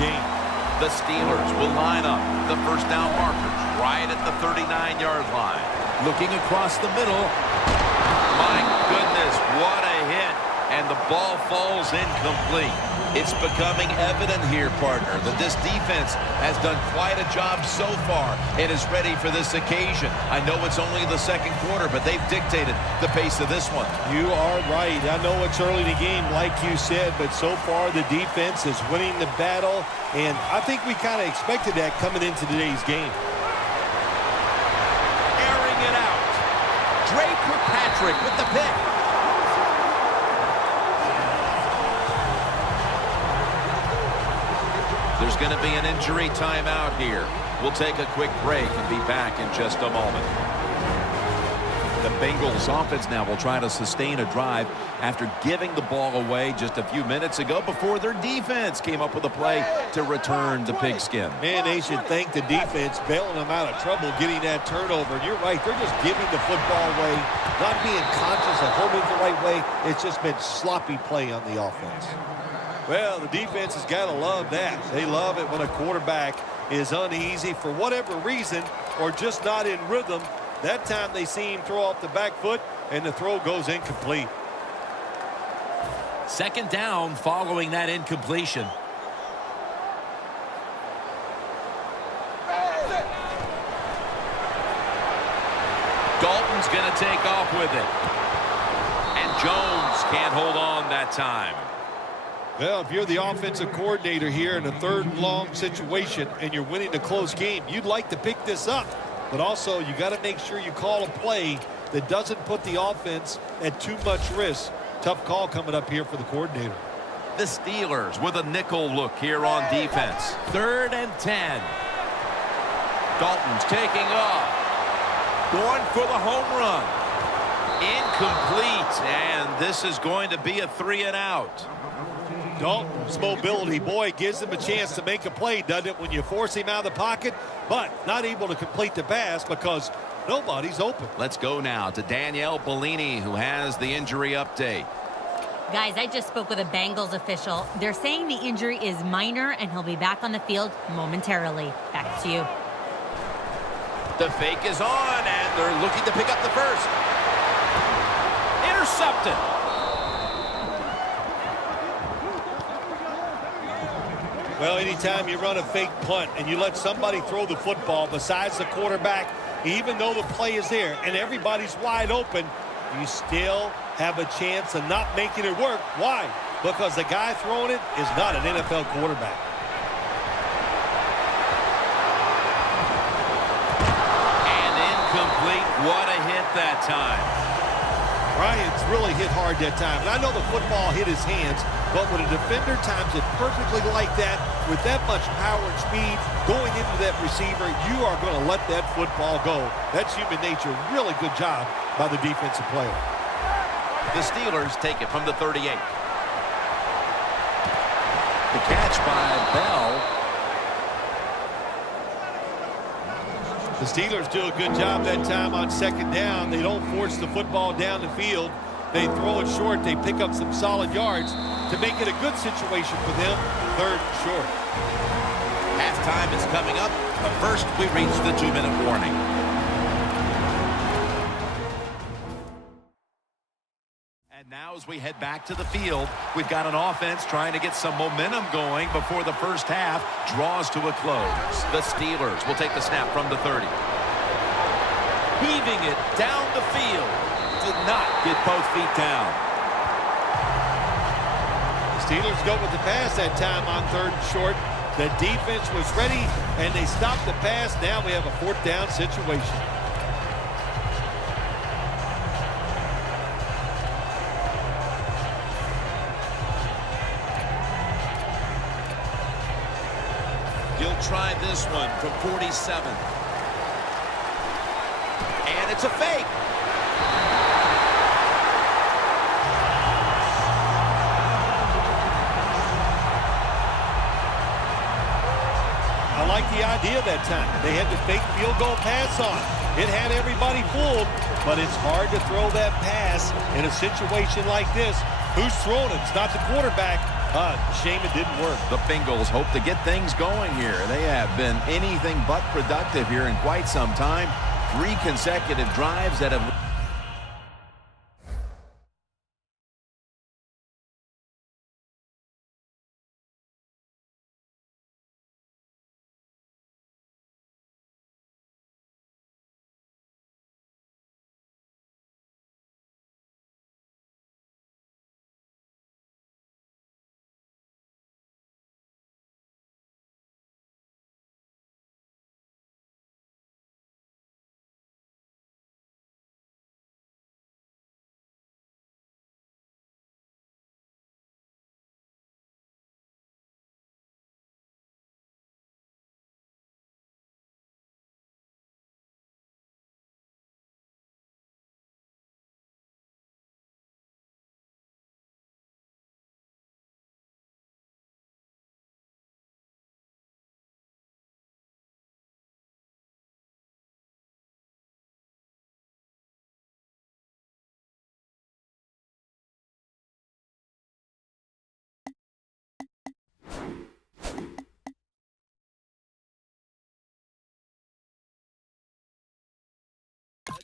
game. The Steelers will line up. The first down markers right at the 39-yard line. Looking across the middle. My goodness, what a hit. And the ball falls incomplete. It's becoming evident here, partner, that this defense has done quite a job so far and is ready for this occasion. I know it's only the second quarter, but they've dictated the pace of this one. You are right. I know it's early in the game, like you said, but so far the defense is winning the battle, and I think we kind of expected that coming into today's game. Airing it out. Drake Kirkpatrick with the pick. There's going to be an injury timeout here. We'll take a quick break and be back in just a moment. The Bengals offense now will try to sustain a drive after giving the ball away just a few minutes ago before their defense came up with a play to return the pigskin. Man, they should thank the defense bailing them out of trouble getting that turnover. And you're right, they're just giving the football away, not being conscious of holding it the right way. It's just been sloppy play on the offense. Well, the defense has got to love that. They love it when a quarterback is uneasy for whatever reason or just not in rhythm. That time they see him throw off the back foot, and the throw goes incomplete. Second down following that incompletion. Dalton's going to take off with it. And Jones can't hold on that time. Well, if you're the offensive coordinator here in a third and long situation and you're winning a close game, you'd like to pick this up. But also, you got to make sure you call a play that doesn't put the offense at too much risk. Tough call coming up here for the coordinator. The Steelers with a nickel look here on defense. 3rd and 10. Dalton's taking off. Going for the home run. Incomplete. And this is going to be a 3-and-out. Dalton's mobility, boy, gives him a chance to make a play, doesn't it, when you force him out of the pocket, but not able to complete the pass because nobody's open. Let's go now to Danielle Bellini, who has the injury update. Guys, I just spoke with a Bengals official. They're saying the injury is minor and he'll be back on the field momentarily. Back to you. The fake is on, and they're looking to pick up the first. Intercepted. Well, anytime you run a fake punt and you let somebody throw the football besides the quarterback, even though the play is there and everybody's wide open, you still have a chance of not making it work. Why? Because the guy throwing it is not an NFL quarterback. And incomplete. What a hit that time. Bryant's really hit hard that time. And I know the football hit his hands, but when a defender times it perfectly like that, with that much power and speed going into that receiver, you are going to let that football go. That's human nature. Really good job by the defensive player. The Steelers take it from the 38. The catch by Bell. The Steelers do a good job that time on second down. They don't force the football down the field. They throw it short. They pick up some solid yards to make it a good situation for them. 3rd and short. Halftime is coming up, but first we reach the 2-minute warning. And now as we head back to the field, we've got an offense trying to get some momentum going before the first half draws to a close. The Steelers will take the snap from the 30. Heaving it down the field. Did not get both feet down. Steelers go with the pass that time on 3rd and short. The defense was ready, and they stopped the pass. Now we have a 4th down situation. He'll try this one from 47. And it's a fake. I like the idea that time. They had the fake field goal pass on. It had everybody fooled, but it's hard to throw that pass in a situation like this. Who's throwing it? It's not the quarterback. Shame it didn't work. The Bengals hope to get things going here. They have been anything but productive here in quite some time. 3 consecutive drives that have...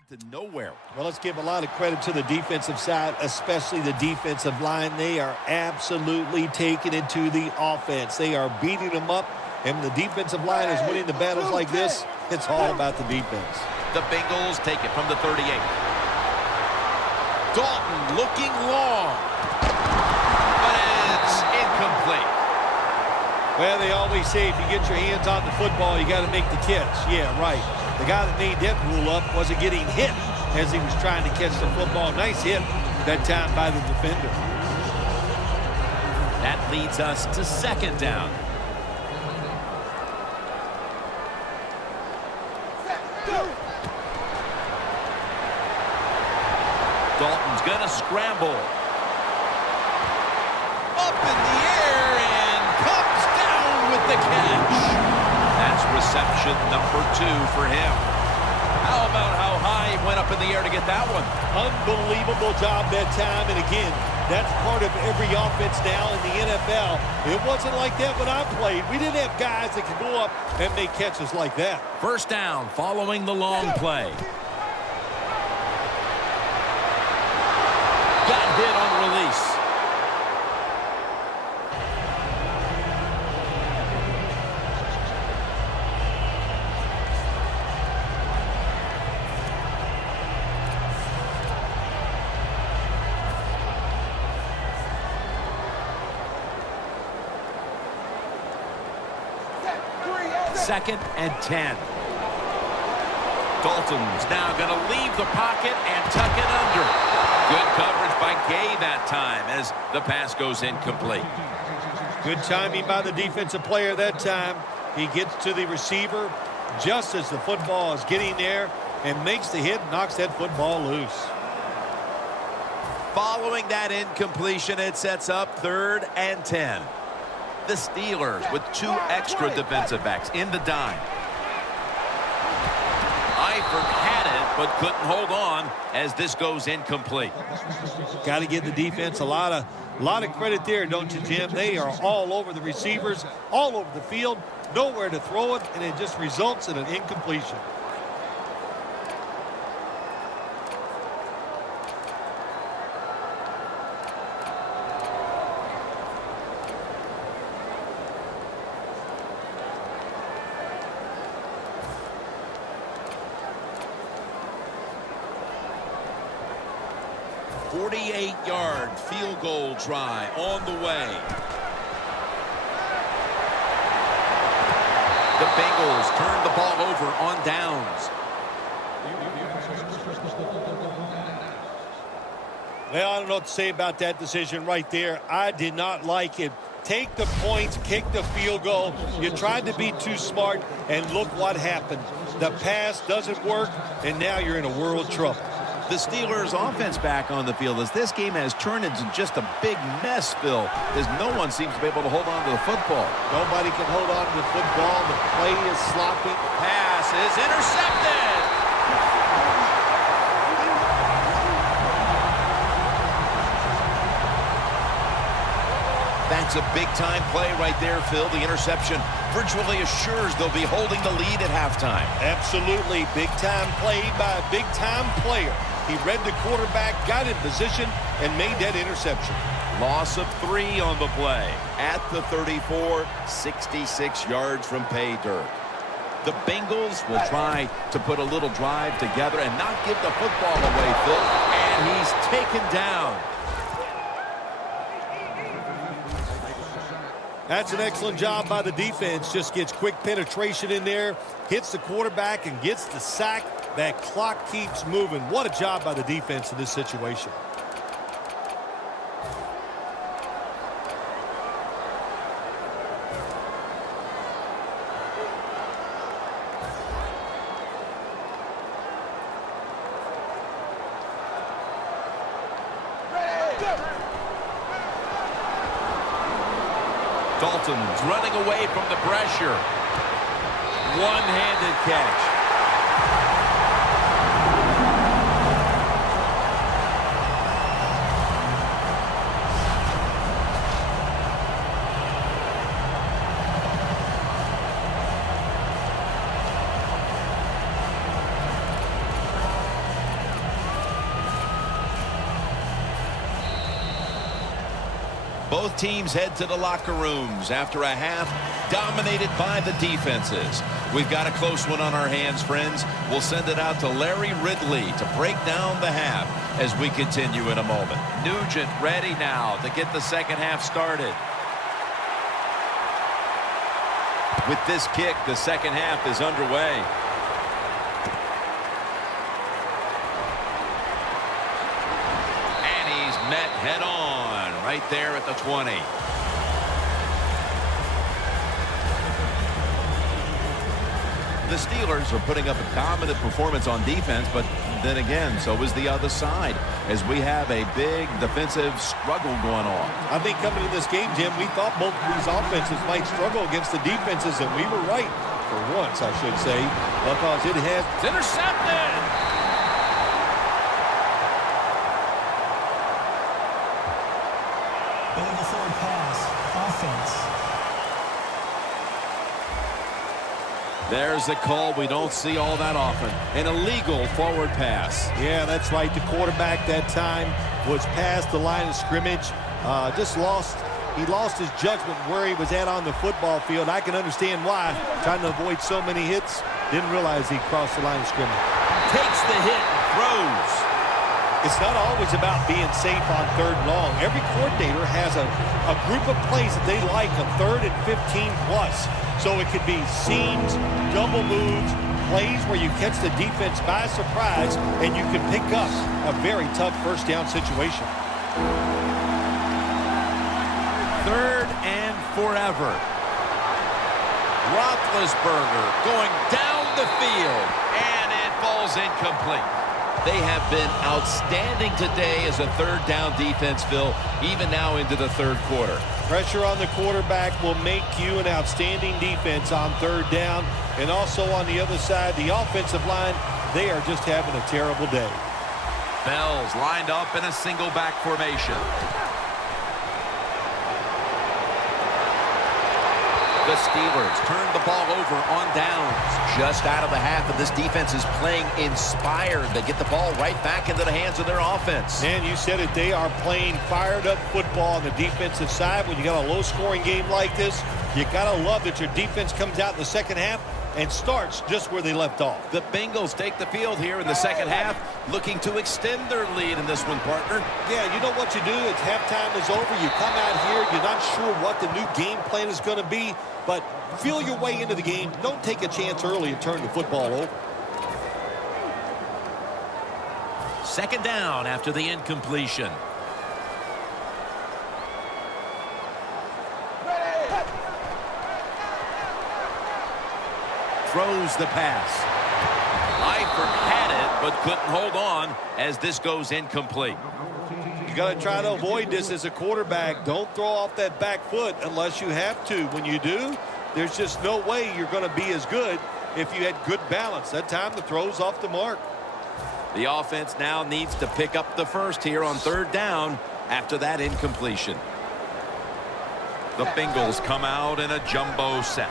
to nowhere. Well, let's give a lot of credit to the defensive side, especially the defensive line. They are absolutely taking it to the offense. They are beating them up, and when the defensive line is winning the battles like this, it's all about the defense. The Bengals take it from the 38. Dalton looking long, but it's incomplete. Well, they always say if you get your hands on the football, you got to make the catch. Yeah, right. The guy that made that rule up wasn't getting hit as he was trying to catch the football. Nice hit that time by the defender. That leads us to 2nd down. Dalton's going to scramble. Up in the air and comes down with the catch. That's reception number 2 for him. How about how high he went up in the air to get that one? Unbelievable job that time. And again, that's part of every offense now in the NFL. It wasn't like that when I played. We didn't have guys that could go up and make catches like that. 1st down following the long play. Got hit on release. Second and 10. Dalton's now going to leave the pocket and tuck it under. Good coverage by Gay that time as the pass goes incomplete. Good timing by the defensive player that time. He gets to the receiver just as the football is getting there and makes the hit, knocks that football loose. Following that incompletion, it sets up 3rd and 10. The Steelers with 2 extra defensive backs in the dime. Eifert had it, but couldn't hold on as this goes incomplete. Got to give the defense a lot of credit there, don't you, Jim? They are all over the receivers, all over the field, nowhere to throw it, and it just results in an incompletion. Yard field goal try on the way. The Bengals turn the ball over on downs. Well, I don't know what to say about that decision right there. I did not like it. Take the points, kick the field goal. You tried to be too smart, and look what happened. The pass doesn't work, and now you're in a world of trouble. The Steelers offense back on the field as this game has turned into just a big mess, Phil, as no one seems to be able to hold on to the football. Nobody can hold on to the football. The play is sloppy. Pass is intercepted. That It's a big-time play right there, Phil. The interception virtually assures they'll be holding the lead at halftime. Absolutely. Big-time play by a big-time player. He read the quarterback, got in position, and made that interception. Loss of 3 on the play. At the 34, 66 yards from pay dirt. The Bengals will try to put a little drive together and not give the football away, Phil. And he's taken down. That's an excellent job by the defense. Just gets quick penetration in there, hits the quarterback, and gets the sack. That clock keeps moving. What a job by the defense in this situation. Dalton's running away from the pressure. One-handed catch. Both teams head to the locker rooms after a half dominated by the defenses. We've got a close one on our hands, friends. We'll send it out to Larry Ridley to break down the half as we continue in a moment. Nugent ready now to get the second half started. With this kick, the second half is underway. And he's met head on. Right there at the 20. The Steelers are putting up a dominant performance on defense, but then again, so is the other side, as we have a big defensive struggle going on. I think coming to this game, Jim, we thought both of these offenses might struggle against the defenses, and we were right, for once, I should say, because it has... It's intercepted! There's a call we don't see all that often. An illegal forward pass. Yeah, that's right. The quarterback that time was past the line of scrimmage. He lost his judgment where he was at on the football field. I can understand why. Trying to avoid so many hits. Didn't realize he crossed the line of scrimmage. Takes the hit and throws. It's not always about being safe on 3rd and long. Every coordinator has a group of plays that they like on 3rd and 15 plus. So it could be seams, double moves, plays where you catch the defense by surprise and you can pick up a very tough first down situation. 3rd and forever. Roethlisberger going down the field, and it falls incomplete. They have been outstanding today as a 3rd down defense, Phil, even now into the 3rd quarter. Pressure on the quarterback will make you an outstanding defense on 3rd down. And also on the other side, the offensive line, they are just having a terrible day. Bell's lined up in a single back formation. The Steelers turn the ball over on downs. Just out of the half, and this defense is playing inspired. They get the ball right back into the hands of their offense. And you said it, they are playing fired-up football on the defensive side. When you got a low-scoring game like this, you got to love that your defense comes out in the second half and starts just where they left off. The Bengals take the field here in the second half, looking to extend their lead in this one, partner. Yeah, you know what you do? It's halftime is over. You come out here, you're not sure what the new game plan is going to be, but feel your way into the game. Don't take a chance early and turn the football over. Second down after the incompletion. Throws the pass. Eifert had it, but couldn't hold on as this goes incomplete. You got to try to avoid this as a quarterback. Don't throw off that back foot unless you have to. When you do, there's just no way you're going to be as good if you had good balance. That time the throw's off the mark. The offense now needs to pick up the first here on 3rd down after that incompletion. The Bengals come out in a jumbo set.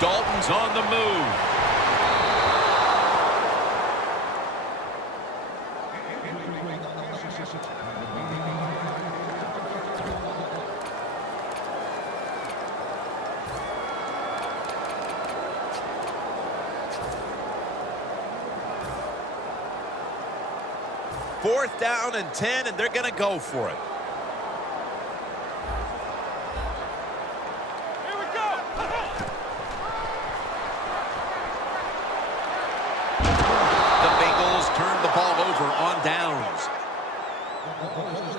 Dalton's on the move. Fourth down and 10, and they're going to go for it. Here we go. The Bengals turn the ball over on downs.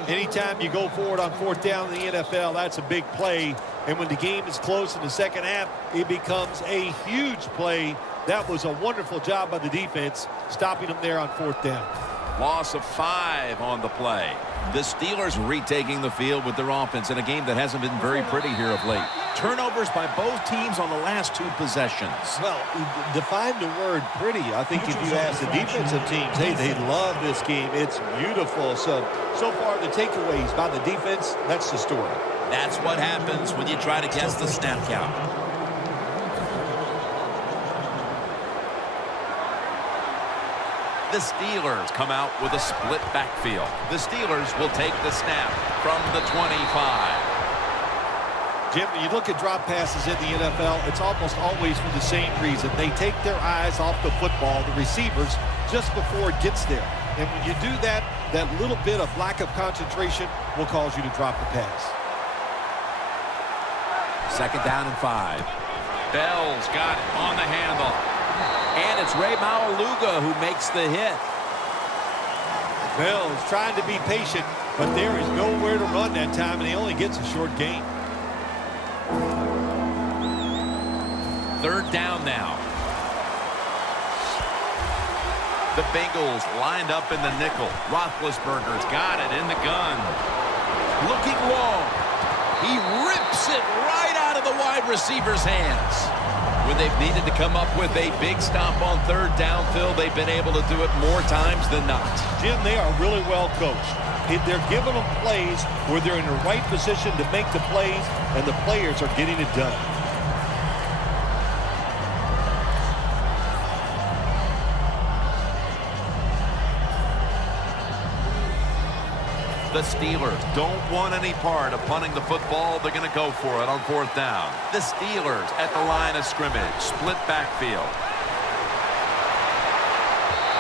Anytime you go forward on fourth down in the NFL, that's a big play. And when the game is close in the second half, it becomes a huge play. That was a wonderful job by the defense, stopping them there on fourth down. Loss of 5 on the play. The Steelers retaking the field with their offense in a game that hasn't been very pretty here of late. Turnovers by both teams on the last 2 possessions. Well, define the word pretty. I think if you ask the defensive teams, hey, they love this game. It's beautiful. So far the takeaways by the defense, that's the story. That's what happens when you try to guess the snap count. The Steelers come out with a split backfield. The Steelers will take the snap from the 25. Jim, when you look at drop passes in the NFL, it's almost always for the same reason. They take their eyes off the football, the receivers, just before it gets there. And when you do that, that little bit of lack of concentration will cause you to drop the pass. Second down and 5. Bell's got it on the handoff. And it's Ray Maualuga who makes the hit. Bell's trying to be patient, but there is nowhere to run that time, and he only gets a short gain. Third down now. The Bengals lined up in the nickel. Roethlisberger's got it in the gun. Looking long. He rips it right out of the wide receiver's hands. When they've needed to come up with a big stop on third down, Phil, they've been able to do it more times than not. Jim, they are really well coached. They're giving them plays where they're in the right position to make the plays, and the players are getting it done. The Steelers don't want any part of punting the football. They're going to go for it on fourth down. The Steelers at the line of scrimmage. Split backfield.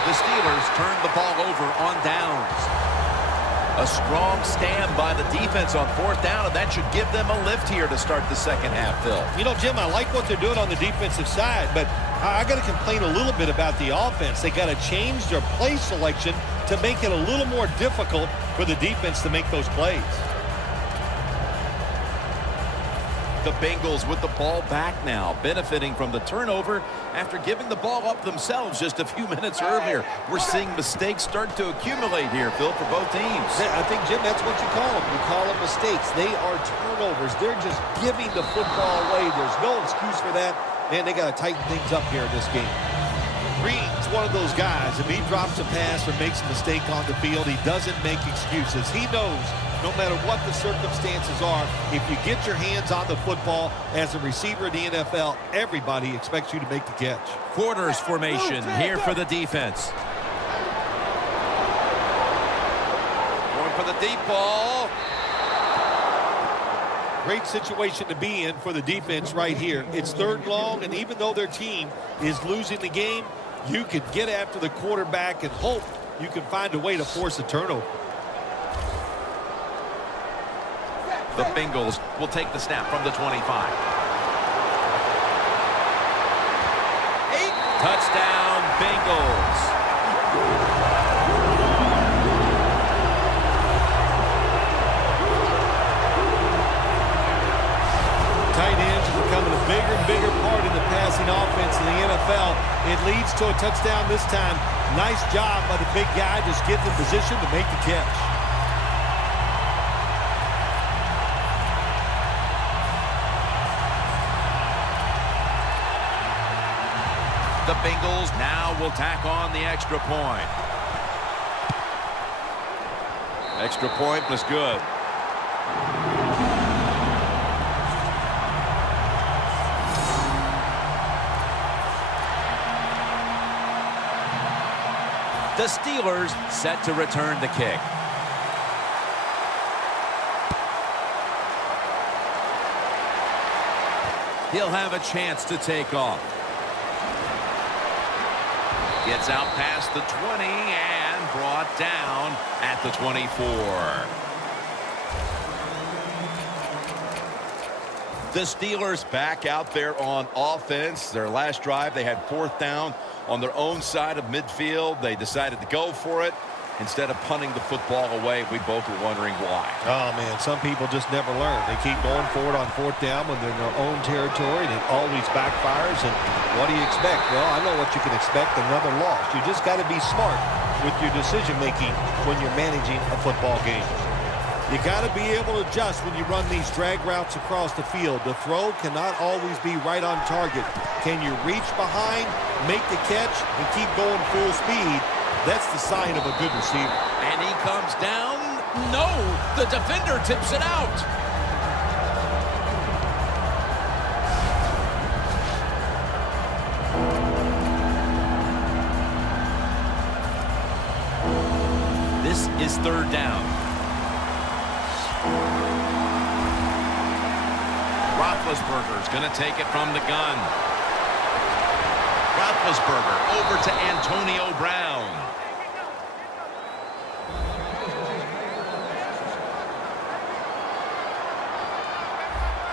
The Steelers turn the ball over on downs. A strong stand by the defense on fourth down, and that should give them a lift here to start the second half, Phil. You know, Jim, I like what they're doing on the defensive side, but I got to complain a little bit about the offense. They got to change their play selection to make it a little more difficult for the defense to make those plays. The Bengals with the ball back now, benefiting from the turnover after giving the ball up themselves just a few minutes earlier. We're seeing mistakes start to accumulate here, Phil, for both teams. I think, Jim, that's what you call them. You call them mistakes. They are turnovers. They're just giving the football away. There's no excuse for that. Man, they got to tighten things up here in this game. Green's one of those guys. If he drops a pass or makes a mistake on the field, he doesn't make excuses. He knows no matter what the circumstances are, if you get your hands on the football as a receiver in the NFL, everybody expects you to make the catch. Quarters formation here for the defense. Going for the deep ball. Great situation to be in for the defense right here. It's third long, and even though their team is losing the game, you can get after the quarterback and hope you can find a way to force a turnover. The Bengals will take the snap from the 25. Touchdown, Bengals. Tight ends are becoming a bigger and bigger part in the passing offense in the NFL. It leads to a touchdown this time. Nice job by the big guy. Just gives him position to make the catch. The Bengals now will tack on the extra point. Extra point was good. The Steelers set to return the kick. He'll have a chance to take off. Gets out past the 20 and brought down at the 24. The Steelers back out there on offense. Their last drive, they had 4th down on their own side of midfield. They decided to go for it instead of punting the football away. We both were wondering why. Oh, man, some people just never learn. They keep going for it on 4th down when they're in their own territory, and it always backfires. And what do you expect? Well, I know what you can expect, another loss. You just got to be smart with your decision-making when you're managing a football game. You got to be able to adjust when you run these drag routes across the field. The throw cannot always be right on target. Can you reach behind, make the catch, and keep going full speed? That's the sign of a good receiver. And he comes down. No, the defender tips it out. This is 3rd down. Roethlisberger's going to take it from the gun. Roethlisberger over to Antonio Brown.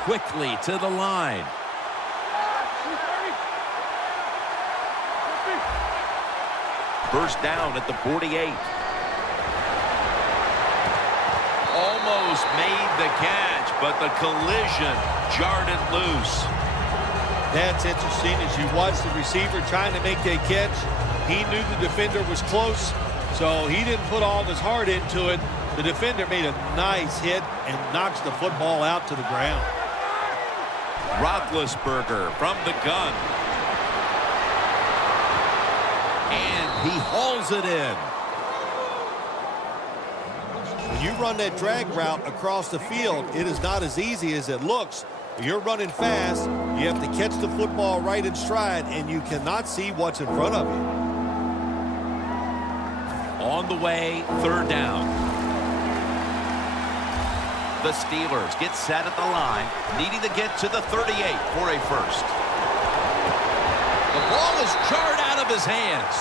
Quickly to the line. First down at the 48. Almost made the catch, but the collision jarred it loose. That's interesting. As you watch the receiver trying to make that catch, he knew the defender was close, so he didn't put all of his heart into it. The defender made a nice hit and knocks the football out to the ground. Roethlisberger from the gun. And he hauls it in. When you run that drag route across the field, it is not as easy as it looks. You're running fast. You have to catch the football right in stride, and you cannot see what's in front of you. On the way, 3rd down. The Steelers get set at the line, needing to get to the 38 for a first. The ball is jarred out of his hands.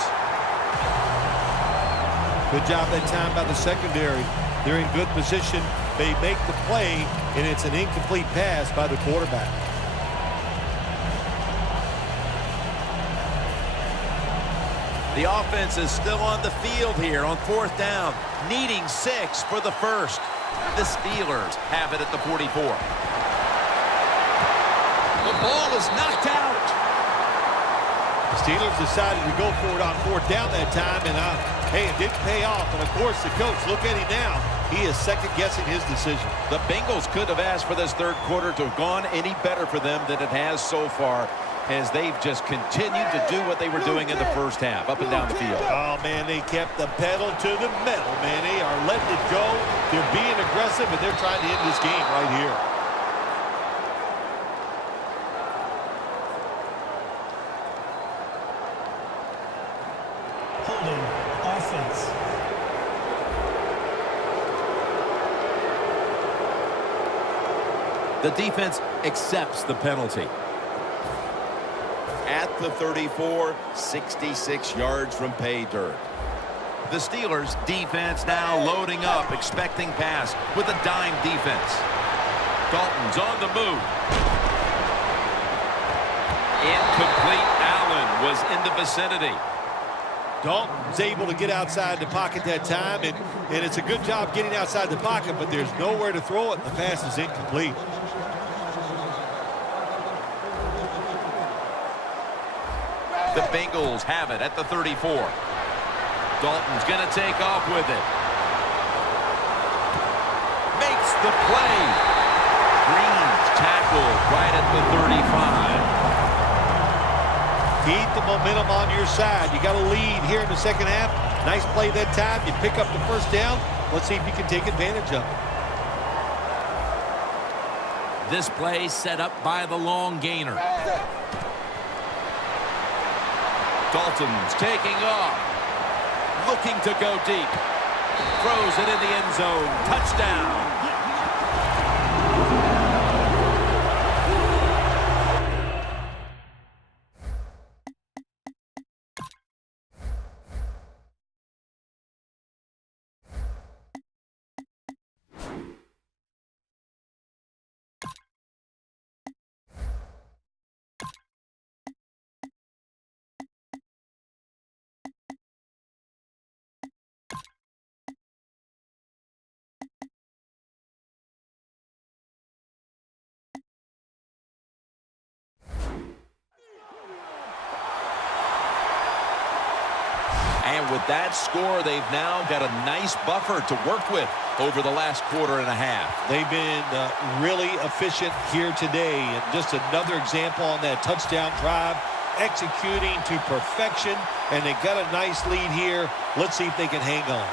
Good job that time by the secondary. They're in good position. They make the play, and it's an incomplete pass by the quarterback. The offense is still on the field here on 4th down, needing 6 for the first. The Steelers have it at the 44. The ball is knocked out. The Steelers decided to go for it on 4th down that time, and hey, it didn't pay off. And, of course, the coach, look at him now. He is second-guessing his decision. The Bengals could have asked for this 3rd quarter to have gone any better for them than it has so far, as they've just continued to do what they were doing in the first half, up and down the field. Oh, man, they kept the pedal to the metal, man. They are letting it go. They're being aggressive, and they're trying to end this game right here. Holding offense. The defense accepts the penalty. At the 34, 66 yards from pay dirt. The Steelers defense now loading up, expecting pass with a dime defense. Dalton's on the move. Incomplete. Allen was in the vicinity. Dalton's able to get outside the pocket that time, and it's a good job getting outside the pocket, but there's nowhere to throw it. The pass is incomplete. The Bengals have it at the 34. Dalton's going to take off with it. Makes the play. Green's tackled right at the 35. Keep the momentum on your side. You got a lead here in the second half. Nice play that time. You pick up the first down. Let's see if you can take advantage of it. This play set up by the long gainer. Dalton's taking off. Looking to go deep. Throws it in the end zone. Touchdown. And with that score, they've now got a nice buffer to work with over the last quarter and a half. They've been really efficient here today. And just another example on that touchdown drive, executing to perfection. And they got a nice lead here. Let's see if they can hang on.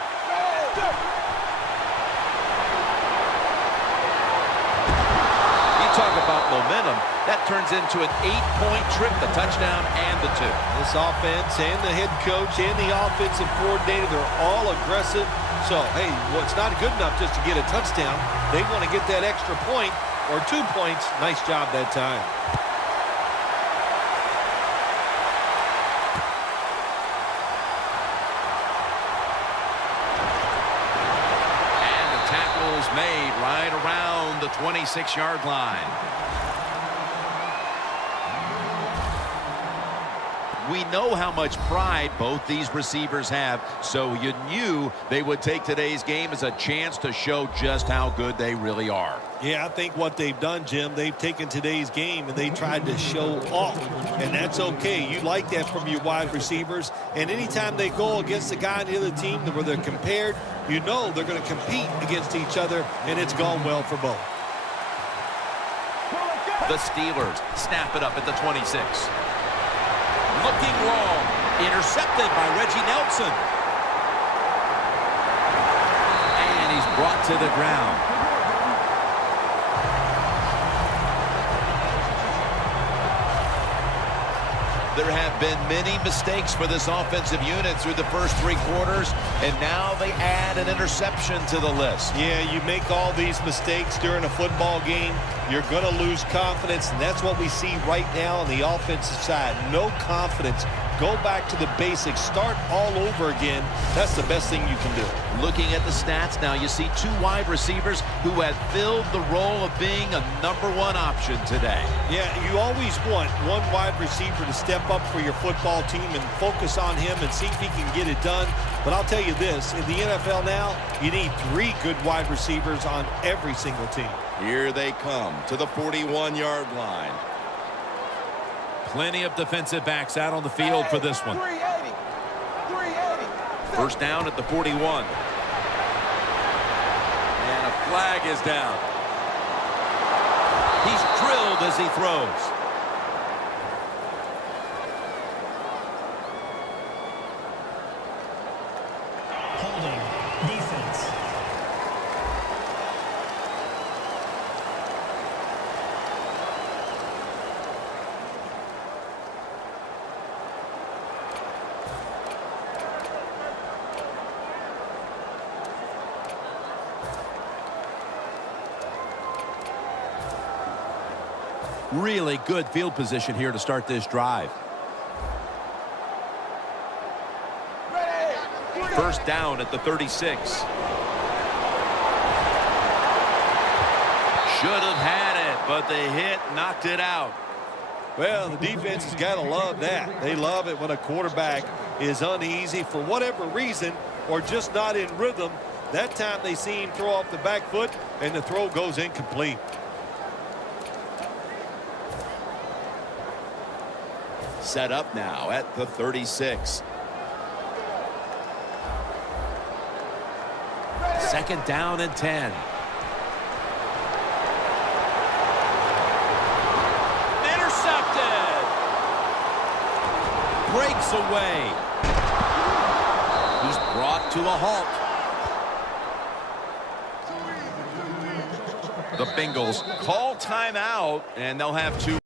You talk about momentum. That turns into an 8-point trip, the touchdown and the 2. This offense and the head coach and the offensive coordinator, they're all aggressive. So, hey, well, it's not good enough just to get a touchdown. They want to get that extra point or 2 points. Nice job that time. And the tackle's made right around the 26-yard line. We know how much pride both these receivers have, so you knew they would take today's game as a chance to show just how good they really are. Yeah, I think what they've done, Jim, they've taken today's game and they tried to show off, and that's okay. You like that from your wide receivers, and anytime they go against a guy on the other team where they're compared, you know they're going to compete against each other, and it's gone well for both. The Steelers snap it up at the 26. Looking long, intercepted by Reggie Nelson. And he's brought to the ground. There have been many mistakes for this offensive unit through the first 3 quarters, and now they add an interception to the list. Yeah, you make all these mistakes during a football game, you're going to lose confidence, and that's what we see right now on the offensive side. No confidence. Go back to the basics. Start all over again. That's the best thing you can do. Looking at the stats now, you see 2 wide receivers who have filled the role of being a #1 option today. Yeah, you always want one wide receiver to step up for your football team and focus on him and see if he can get it done. But I'll tell you this, in the NFL now, you need 3 good wide receivers on every single team. Here they come to the 41-yard line. Plenty of defensive backs out on the field for this one. 380. First down at the 41. And a flag is down. He's drilled as he throws. Holding. Defense. Really good field position here to start this drive. First down at the 36. Should have had it, but the hit knocked it out. Well, the defense has got to love that. They love it when a quarterback is uneasy for whatever reason or just not in rhythm. That time they see him throw off the back foot, and the throw goes incomplete. Set up now at the 36. Second down and 10. Intercepted. Breaks away. He's brought to a halt. The Bengals call timeout, and they'll have 2.